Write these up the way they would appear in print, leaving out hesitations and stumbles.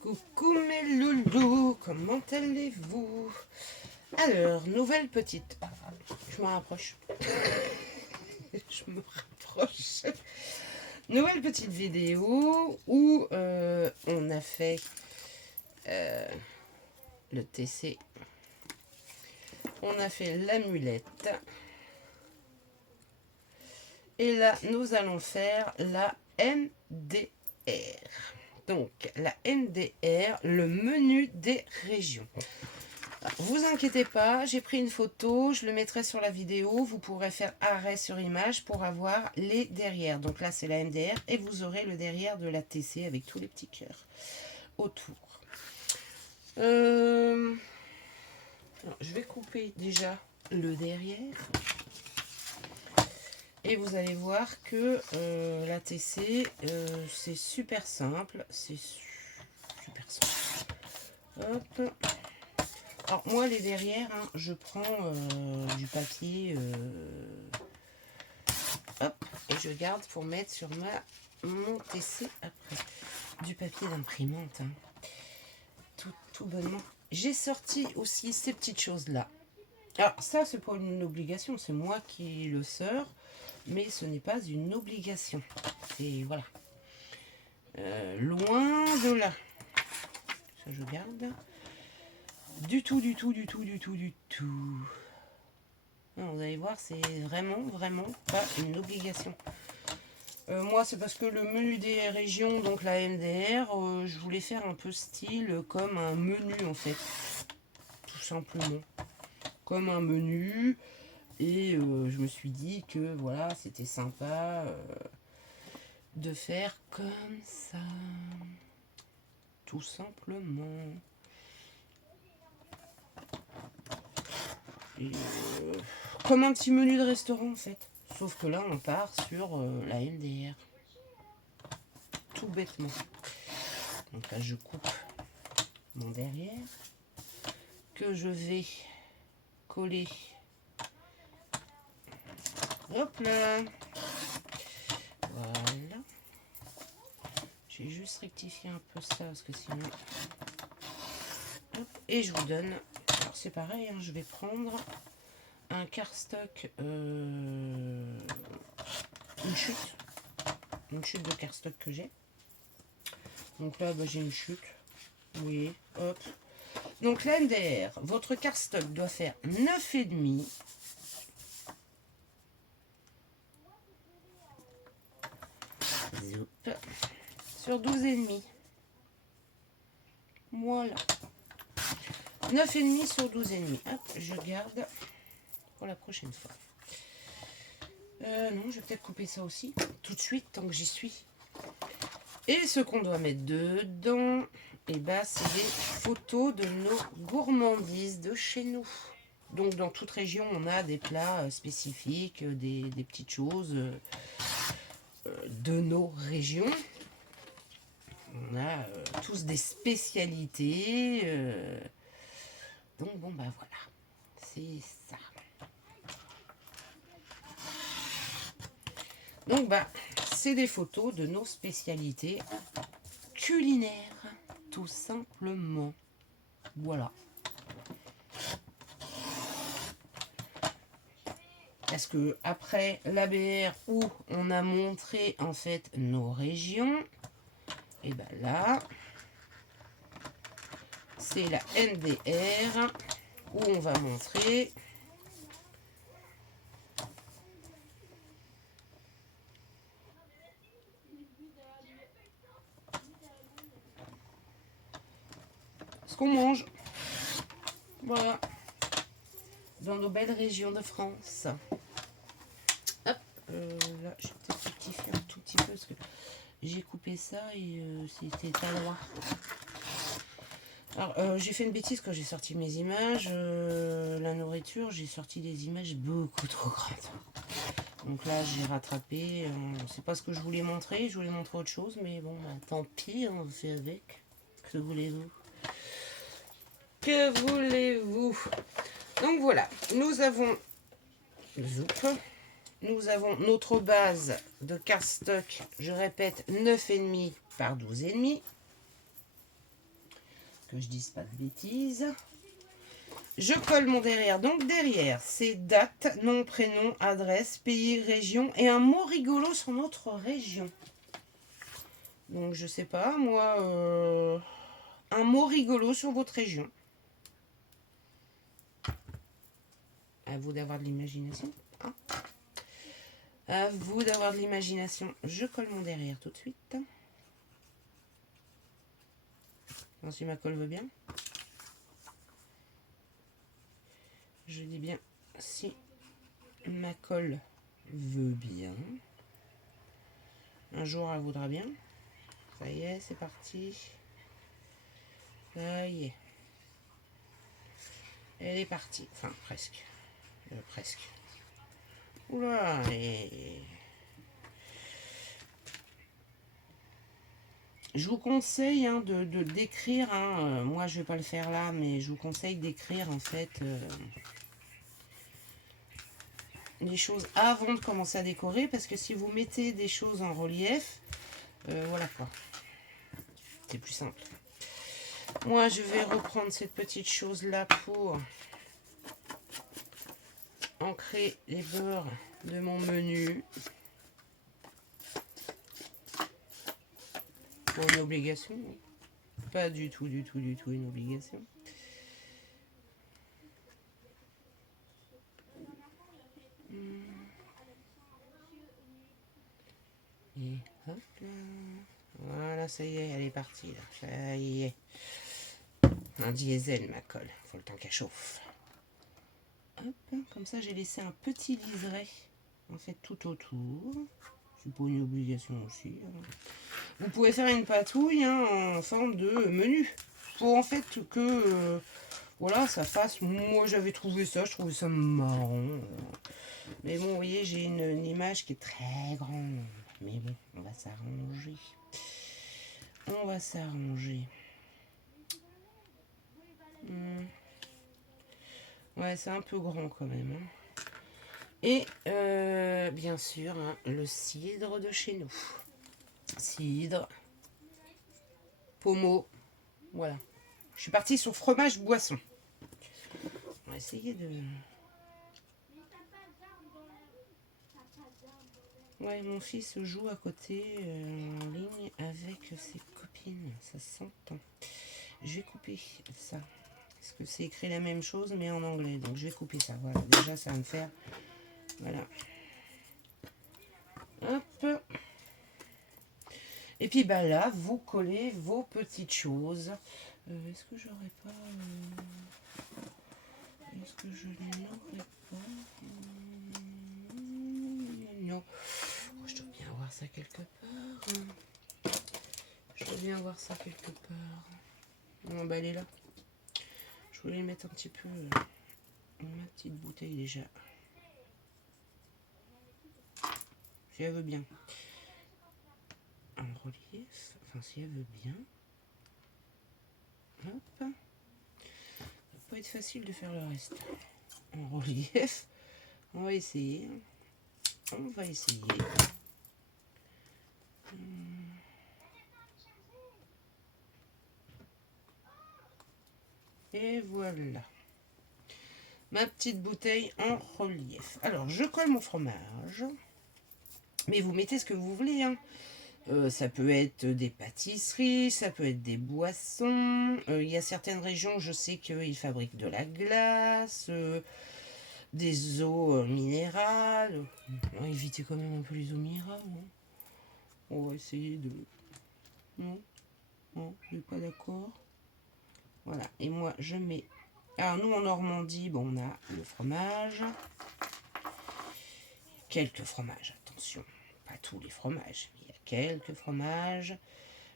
Coucou mes loulous, comment allez-vous? Alors, nouvelle petite... Je me rapproche. Je me rapproche. Nouvelle petite vidéo où on a fait le TC. On a fait l'amulette. Et là, nous allons faire la MDR. Donc, la MDR, le menu des régions. Vous inquiétez pas, j'ai pris une photo, je le mettrai sur la vidéo. Vous pourrez faire arrêt sur image pour avoir les derrières. Donc là, c'est la MDR et vous aurez le derrière de la TC avec tous les petits cœurs autour. Alors, je vais couper déjà le derrière. Et vous allez voir que la TC, c'est super simple. C'est super simple. Hop. Alors moi, les derrière, hein, je prends du papier. Hop. Et je garde pour mettre sur mon TC après. Du papier d'imprimante. Hein. Tout bonnement. J'ai sorti aussi ces petites choses-là. Alors ça, c'est pas une obligation. C'est moi qui le sors. Mais ce n'est pas une obligation. C'est voilà. Loin de là. Ça, je garde. Du tout. Non, vous allez voir, c'est vraiment pas une obligation. Moi, c'est parce que le menu des régions, donc la MDR, je voulais faire un peu style comme un menu en fait. Tout simplement. Comme un menu. Et je me suis dit que voilà, c'était sympa de faire comme ça. Tout simplement. Et, comme un petit menu de restaurant en fait. Sauf que là, on part sur la MDR. Tout bêtement. Donc là, je coupe mon derrière. Que je vais coller. Hop là. Voilà. J'ai juste rectifié un peu ça parce que sinon... Hop. Et je vous donne... Alors c'est pareil, hein, je vais prendre un cardstock... une chute de cardstock que j'ai. Donc là, bah, j'ai une chute. Oui, hop. Donc la MDR, votre cardstock doit faire 9,5. Sur 12,5. Voilà. 9,5 sur 12,5. Hop, je garde pour la prochaine fois. Non, je vais peut-être couper ça aussi tout de suite tant que j'y suis. Et ce qu'on doit mettre dedans, et bah, c'est des photos de nos gourmandises de chez nous. Donc dans toute région, on a des plats spécifiques, des petites choses de nos régions. On a tous des spécialités. Donc bon, bah voilà, c'est ça. Donc bah, c'est des photos de nos spécialités culinaires, tout simplement. Voilà. Parce que après l'ABR où on a montré en fait nos régions, et ben là, c'est la MDR où on va montrer ce qu'on mange. Voilà. Dans nos belles régions de France. Hop, là, je vais peut-être rectifier un tout petit peu parce que j'ai coupé ça et c'était pas droit. Alors, j'ai fait une bêtise quand j'ai sorti mes images. La nourriture, j'ai sorti des images beaucoup trop grandes. Donc là, j'ai rattrapé. C'est pas ce que je voulais montrer. Je voulais montrer autre chose, mais bon, bah, tant pis, on fait avec. Que voulez-vous? Que voulez-vous? Donc voilà, nous avons nous avons notre base de cardstock, je répète, 9,5 par 12,5. Que je dise pas de bêtises. Je colle mon derrière. Donc derrière, c'est date, nom, prénom, adresse, pays, région et un mot rigolo sur notre région. Donc je sais pas, moi, un mot rigolo sur votre région. À vous d'avoir de l'imagination. Hein, à vous d'avoir de l'imagination. Je colle mon derrière tout de suite. Si ma colle veut bien. Je dis bien si ma colle veut bien. Un jour elle voudra bien. Ça y est, c'est parti. Ça y est. Elle est partie. Enfin, presque. Presque. Oula, je vous conseille hein, de d'écrire. Hein, moi, je vais pas le faire là, mais je vous conseille d'écrire en fait les choses avant de commencer à décorer, parce que si vous mettez des choses en relief, voilà quoi. C'est plus simple. Moi, je vais reprendre cette petite chose là pour ancrer les bords de mon menu. Pour une obligation. Pas du tout une obligation. Et hop là. Voilà, ça y est, elle est partie là. Ça y est. Un diesel ma colle. Faut le temps qu'elle chauffe. Hop, comme ça j'ai laissé un petit liseré en fait tout autour. C'est pas une obligation aussi. Vous pouvez faire une patouille hein, en forme de menu. Pour en fait que voilà, ça fasse. Moi j'avais trouvé ça, je trouvais ça marrant. Mais bon, vous voyez, j'ai une image qui est très grande. Mais bon, on va s'arranger. On va s'arranger. Ouais, c'est un peu grand quand même. Hein. Et bien sûr, hein, le cidre de chez nous. Cidre. Pommeau. Voilà. Je suis partie sur fromage boisson. On va essayer de... Ouais, mon fils joue à côté en ligne avec ses copines. Ça s'entend. Je vais couper ça. Parce que c'est écrit la même chose mais en anglais. Donc je vais couper ça. Voilà. Déjà, ça va me faire... Voilà. Hop. Et puis bah là, vous collez vos petites choses. Est-ce que j'aurais pas... Est-ce que je n'aurais pas... Non. Oh, je dois bien avoir ça quelque part. Je dois bien avoir ça quelque part. Non, bah elle est là. Je voulais mettre un petit peu ma petite bouteille déjà. Si elle veut bien. En relief. Enfin, si elle veut bien. Hop. Ça va pas être facile de faire le reste. En relief. On va essayer. On va essayer. Et voilà. Ma petite bouteille en relief. Alors, je colle mon fromage. Mais vous mettez ce que vous voulez. Hein. Ça peut être des pâtisseries, ça peut être des boissons. Il y a certaines régions, je sais qu'ils fabriquent de la glace, des eaux minérales. On va éviter quand même un peu les eaux minérales. Hein. On va essayer de... Non, non, je n'ai pas d'accord. Voilà, et moi je mets... Alors nous en Normandie, bon, on a le fromage. Quelques fromages, attention. Pas tous les fromages, mais il y a quelques fromages.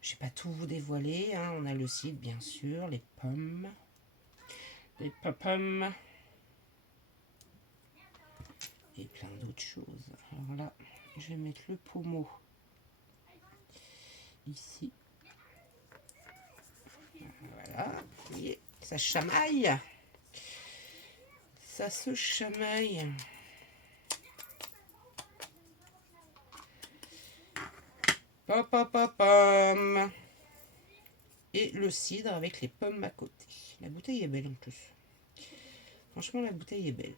Je ne vais pas tout vous dévoiler. Hein. On a le cidre, bien sûr, les pommes. Les pommes. Et plein d'autres choses. Alors là, je vais mettre le pommeau ici. Voilà. Ça chamaille. Ça se chamaille. Pam. Et le cidre avec les pommes à côté. La bouteille est belle en plus. Franchement, la bouteille est belle.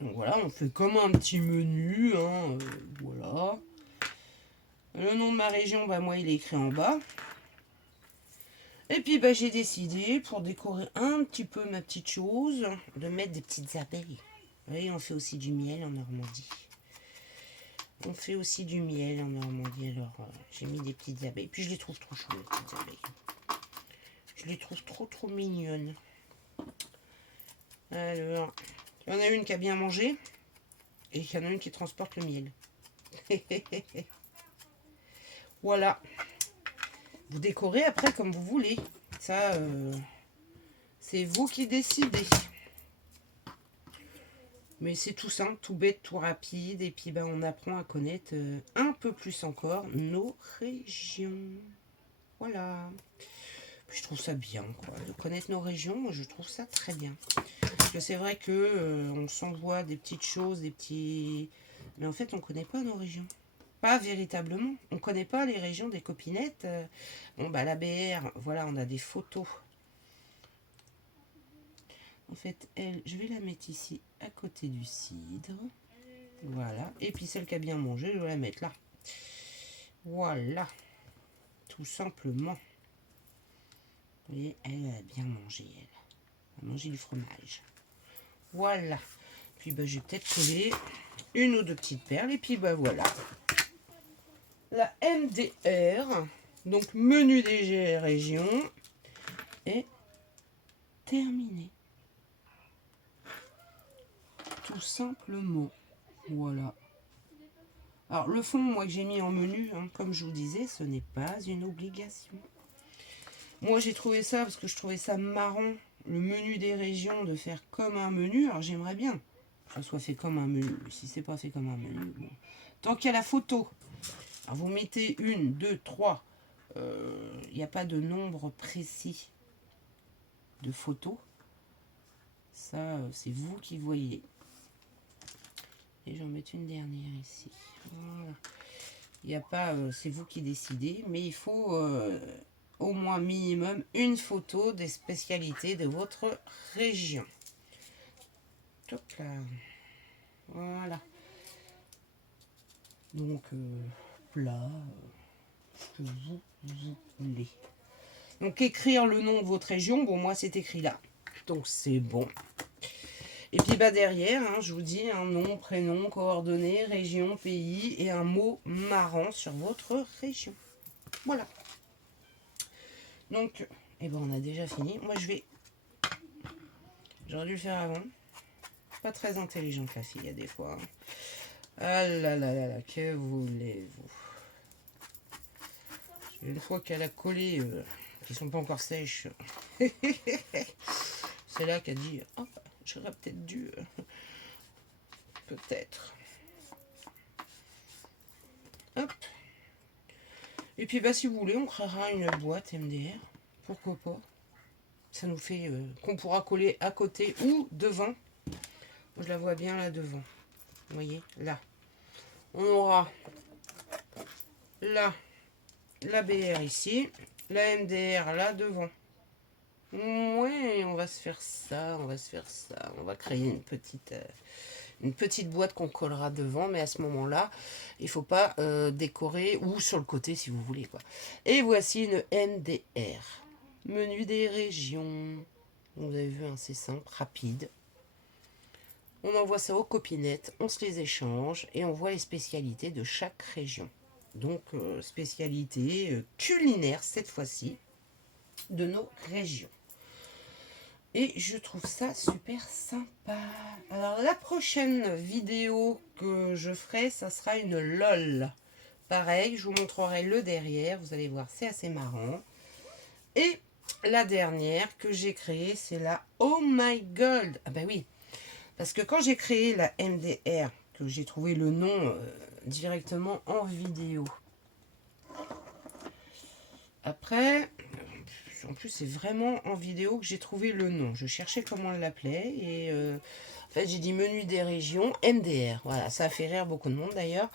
Donc voilà, on fait comme un petit menu. Hein, voilà. Le nom de ma région, bah, moi, il est écrit en bas. Et puis, bah, j'ai décidé, pour décorer un petit peu ma petite chose, de mettre des petites abeilles. Vous voyez, on fait aussi du miel en Normandie. On fait aussi du miel en Normandie. Alors, j'ai mis des petites abeilles. Puis, je les trouve trop chouettes, les petites abeilles. Je les trouve trop mignonnes. Alors, il y en a une qui a bien mangé. Et il y en a une qui transporte le miel. Voilà. Vous décorez après comme vous voulez. Ça, c'est vous qui décidez. Mais c'est tout simple, tout bête, tout rapide. Et puis, ben, on apprend à connaître un peu plus encore nos régions. Voilà. Puis, je trouve ça bien, quoi. De connaître nos régions, moi, je trouve ça très bien. Parce que c'est vrai que on s'envoie des petites choses, des petits... Mais en fait, on ne connaît pas nos régions. Pas véritablement. On ne connaît pas les régions des copinettes. Bon, bah, la BR, voilà, on a des photos. En fait, elle, je vais la mettre ici, à côté du cidre. Voilà. Et puis, celle qui a bien mangé, je vais la mettre là. Voilà. Tout simplement. Vous voyez, elle a bien mangé, elle. Elle a mangé du fromage. Voilà. Puis, bah, j'ai peut-être collé une ou deux petites perles. Et puis, bah, voilà. La MDR, donc menu des régions, est terminée. Tout simplement. Voilà. Alors, le fond, moi, que j'ai mis en menu, hein, comme je vous disais, ce n'est pas une obligation. Moi, j'ai trouvé ça parce que je trouvais ça marrant, le menu des régions, de faire comme un menu. Alors, j'aimerais bien que ça soit fait comme un menu. Si c'est pas fait comme un menu, bon. Tant qu'il y a la photo, alors vous mettez 1, 2, 3. Il n'y a pas de nombre précis de photos. Ça, c'est vous qui voyez. Et j'en mets une dernière ici. Voilà. Il n'y a pas, c'est vous qui décidez, mais il faut au moins minimum une photo des spécialités de votre région. Hop là. Voilà. Donc, plat, ce que vous voulez. Donc, écrire le nom de votre région. Bon, moi, c'est écrit là. Donc, c'est bon. Et puis, bah, derrière, hein, je vous dis un nom, prénom, coordonnées, région, pays et un mot marrant sur votre région. Voilà. Donc, eh ben, on a déjà fini. Moi, j'aurais dû le faire avant. Pas très intelligente, la fille, il y a des fois. Hein. Ah là là là là, que voulez-vous? Une fois qu'elle a collé, qui sont pas encore sèches, c'est là qu'elle dit, oh, j'aurais peut-être dû, peut-être. Hop. Et puis, bah, si vous voulez, on créera une boîte MDR. Pourquoi pas? Ça nous fait qu'on pourra coller à côté ou devant. Je la vois bien là devant. Vous voyez, là. On aura là la BR ici, la MDR là devant. Ouais, on va se faire ça, on va se faire ça. On va créer une petite boîte qu'on collera devant, mais à ce moment-là, il ne faut pas décorer, ou sur le côté si vous voulez, quoi. Et voici une MDR. Menu des régions. Vous avez vu, hein, c'est simple, rapide. On envoie ça aux copinettes, on se les échange et on voit les spécialités de chaque région. Donc, spécialité culinaire cette fois-ci de nos régions. Et je trouve ça super sympa. Alors, la prochaine vidéo que je ferai, ça sera une LOL. Pareil, je vous montrerai le derrière. Vous allez voir, c'est assez marrant. Et la dernière que j'ai créée, c'est la Oh My God. Ah bah oui, parce que quand j'ai créé la MDR, que j'ai trouvé le nom directement en vidéo. Après, En plus, c'est vraiment en vidéo que j'ai trouvé le nom. Je cherchais comment elle l'appelait. Et en fait, j'ai dit menu des régions, MDR. Voilà, ça a fait rire beaucoup de monde d'ailleurs.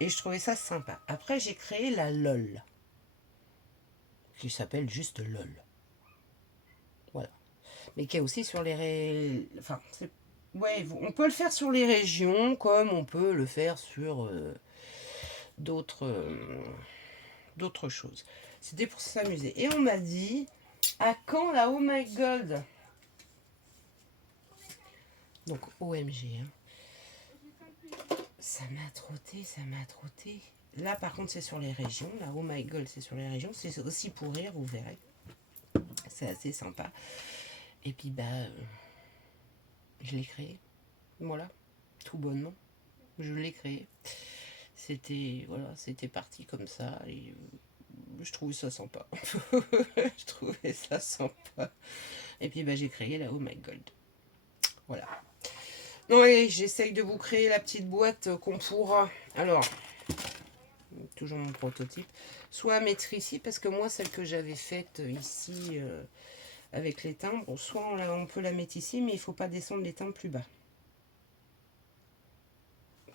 Et je trouvais ça sympa. Après, j'ai créé la LOL. Qui s'appelle juste LOL. Voilà. Mais qui est aussi sur les... Enfin, ouais, on peut le faire sur les régions comme on peut le faire sur d'autres d'autres choses. C'était pour s'amuser. Et on m'a dit, à quand la Oh My God? Donc OMG. Hein. Ça m'a trotté, ça m'a trotté. Là par contre c'est sur les régions. La Oh My God c'est sur les régions. C'est aussi pour rire, vous verrez. C'est assez sympa. Et puis je l'ai créé. Voilà. Tout bonnement. Je l'ai créé. C'était voilà, c'était parti comme ça. Et je trouvais ça sympa. Je trouvais ça sympa. Et puis j'ai créé la Oh My God. Voilà. Oui, j'essaye de vous créer la petite boîte qu'on pourra. Alors, toujours mon prototype. Soit mettre ici, parce que moi, celle que j'avais faite ici avec les timbres, soit on peut la mettre ici, mais il ne faut pas descendre les timbres plus bas.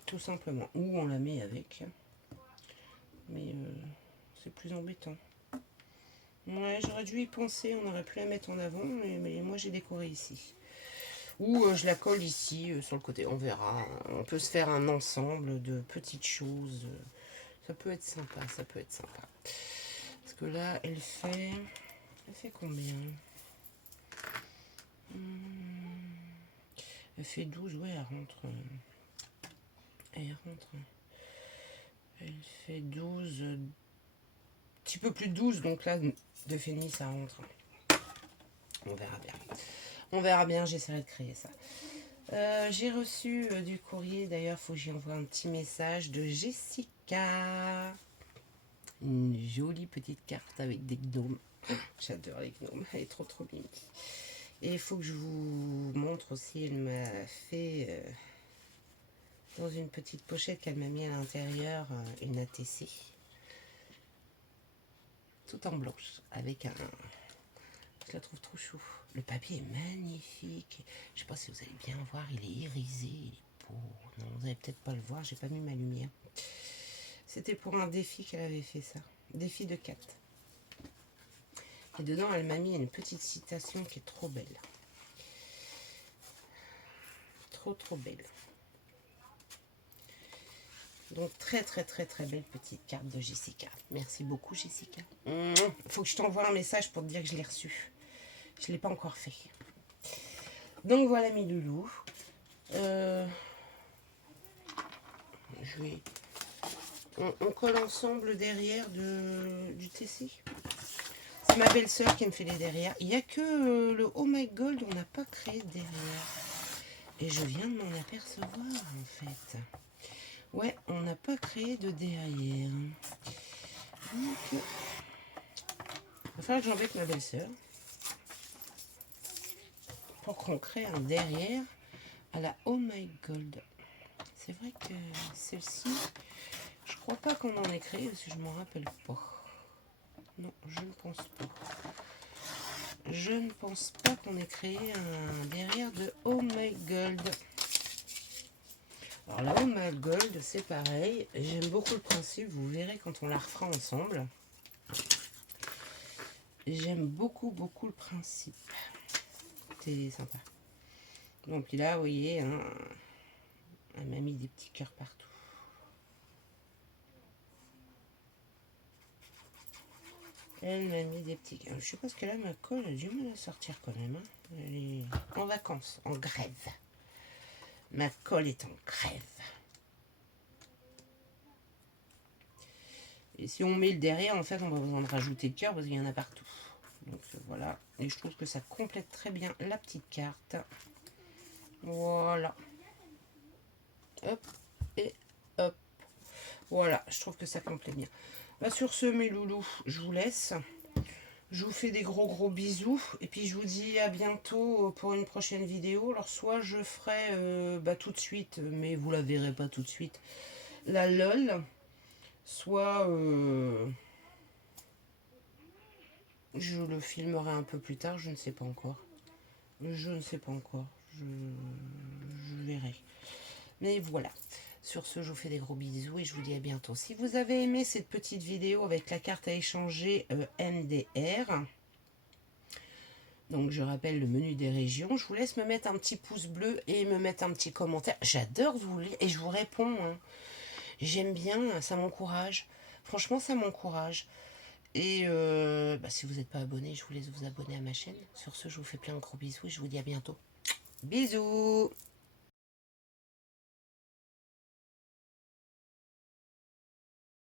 Tout simplement. Ou on la met avec. Mais c'est plus embêtant. Ouais, j'aurais dû y penser, on aurait pu la mettre en avant, mais moi j'ai décoré ici. Ou je la colle ici sur le côté, on verra. On peut se faire un ensemble de petites choses. Ça peut être sympa, ça peut être sympa. Parce que là, elle fait combien? Elle fait 12, ouais, elle rentre. Elle rentre. Elle fait 12. Un petit peu plus de 12, donc là, de Fénis, ça rentre. On verra bien. On verra bien, j'essaierai de créer ça. J'ai reçu du courrier, d'ailleurs, il faut que j'y envoie un petit message de Jessica. Une jolie petite carte avec des gnomes. J'adore les gnomes, elle est trop trop mimi. Et il faut que je vous montre aussi, elle m'a fait dans une petite pochette qu'elle m'a mis à l'intérieur une ATC. Tout en blanche, avec un... Je la trouve trop chou. Le papier est magnifique. Je sais pas si vous allez bien voir, il est irisé, il est beau. Non, vous allez peut-être pas le voir, j'ai pas mis ma lumière. C'était pour un défi qu'elle avait fait ça. Défi de 4. Et dedans, elle m'a mis une petite citation qui est trop belle. Trop, trop belle. Donc, très, très, très, très belle petite carte de Jessica. Merci beaucoup, Jessica. Faut que je t'envoie un message pour te dire que je l'ai reçu. Je ne l'ai pas encore fait. Donc, voilà mes loulous. On colle ensemble derrière du TC. C'est ma belle-sœur qui me fait les derrière. Il n'y a que le Oh My Gold, on n'a pas créé de derrière. Et je viens de m'en apercevoir, en fait. Ouais, on n'a pas créé de derrière. Donc, il va falloir que j'embête ma belle-sœur pour qu'on crée un derrière à la Oh My Gold. C'est vrai que celle-ci, je crois pas qu'on en ait créé parce que je m'en rappelle pas. Non, je ne pense pas. Je ne pense pas qu'on ait créé un derrière de Oh My Gold. Alors la Oh My Gold, c'est pareil. J'aime beaucoup le principe, vous verrez quand on la refera ensemble. J'aime beaucoup, beaucoup le principe. C'est sympa. Donc là, vous voyez, hein, elle m'a mis des petits cœurs partout. Elle m'a mis des petits cœurs. Je sais pas ce qu'elle a, ma colle, elle a du mal à sortir quand même. Hein. Elle est en vacances, en grève. Ma colle est en grève. Et si on met le derrière, en fait, on va besoin de rajouter le cœur parce qu'il y en a partout. Donc voilà. Et je trouve que ça complète très bien la petite carte. Voilà. Hop et hop. Voilà, je trouve que ça complète bien. Sur ce, mes loulous, je vous laisse. Je vous fais des gros gros bisous. Et puis je vous dis à bientôt pour une prochaine vidéo. Alors soit je ferai tout de suite, mais vous la verrez pas tout de suite, la LOL. Soit Je le filmerai un peu plus tard, je ne sais pas encore. Je ne sais pas encore. Je verrai. Mais voilà. Sur ce, je vous fais des gros bisous et je vous dis à bientôt. Si vous avez aimé cette petite vidéo avec la carte à échanger MDR, donc je rappelle le menu des régions, je vous laisse me mettre un petit pouce bleu et me mettre un petit commentaire. J'adore vous lire et je vous réponds, hein. J'aime bien, ça m'encourage. Franchement, ça m'encourage. Et si vous n'êtes pas abonné, je vous laisse vous abonner à ma chaîne. Sur ce, je vous fais plein de gros bisous et je vous dis à bientôt. Bisous!